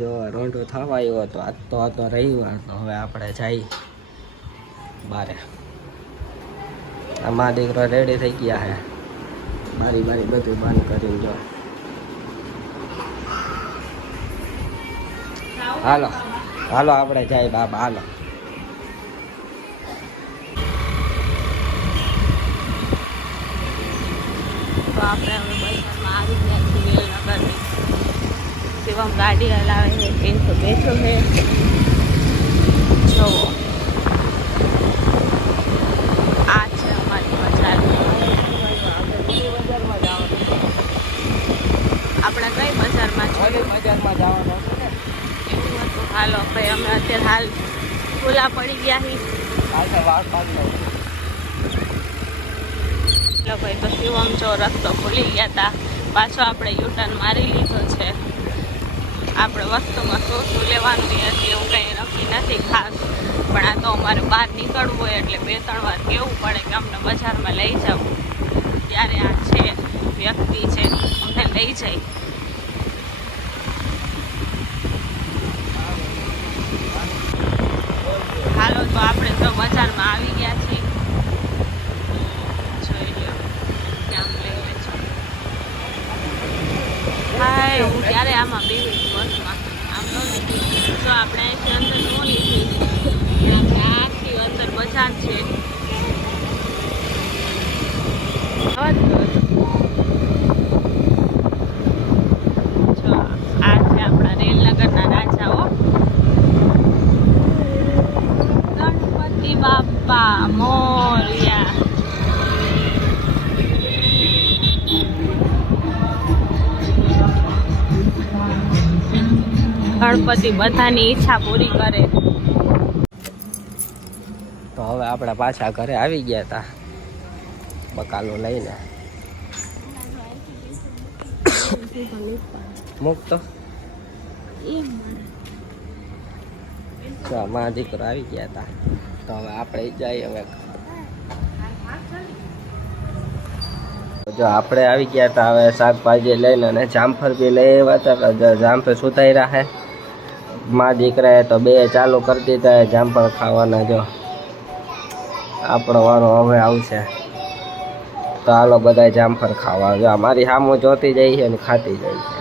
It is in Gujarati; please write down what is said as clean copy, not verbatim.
જો રોંઢો થવાયો હતો આજ તો હતો રવિવાર તો હવે આપણે જઈ બારે અમારા દીકરો રેડી થઈ ગયા હે બારી બધું બંધ કરીને જો હાલો હાલો આપણે જાય બાબા હાલો તો આપણે હવે બજારમાં આવી ગયા છીએ વેલનગરની શિવમ ગાડી હલાવે છે કેમ તો બેઠો છે જોવો આ છે અમારી બજાર આપણે કઈ બજારમાં છીએ બજારમાં જવાનું એવું હતું હાલો ભાઈ અમે અત્યારે હાલ ખુલ્લા પડી ગયા છીએ ભાઈ તો શિવમ જો રસ્તો ભૂલી ગયા હતા પાછો આપણે યુટર્ન મારી લીધો છે આપણે વસ્તુમાં શું લેવાનું એ હજી એવું કંઈ નક્કી નથી ખાસ પણ આ તો અમારે બહાર નીકળવું હોય એટલે 2-3 વાર કહેવું પડે કે અમને બજારમાં લઈ જાવ ત્યારે આ છે વ્યક્તિ છે અમને લઈ જાય હાલો તો આપણે તો બજારમાં આવી ગયા છીએ જોઈ લો કેમ લઈએ છો હાય હું ત્યારે આમાં બેસી બસમાં આમ ન લીધી તો આપણે અહીંથી અંદર ન લીધી આપણે આખી અંદર બજાર છે જો આ છે આપણા રેલનગરના રાજાઓ ગણપતિ બાપા મોરયા ગણપતિ બધાની ઈચ્છા પૂરી કરે તો હવે આપણે પાછા ઘરે આવી ગયા હતા બકાલું લઈને મૂકતો મારા દીકરો આવી ગયા હતા તો હવે આપણે જઈએ હવે જો આપણે આવી ગયા હતા હવે શાકભાજી લઈને અને જામફળ બી લઈ આવ્યા હતા જામફળ સુધાર્યા હે મારા દીકરાએ તો 2 ચાલુ કરી દીધા જામફળ ખાવાના જો આપણો વારો હવે આવશે તો હાલો બધા જામફળ ખાવા જો મારી સામું જોતી જાય છે અને ખાતી જાય છે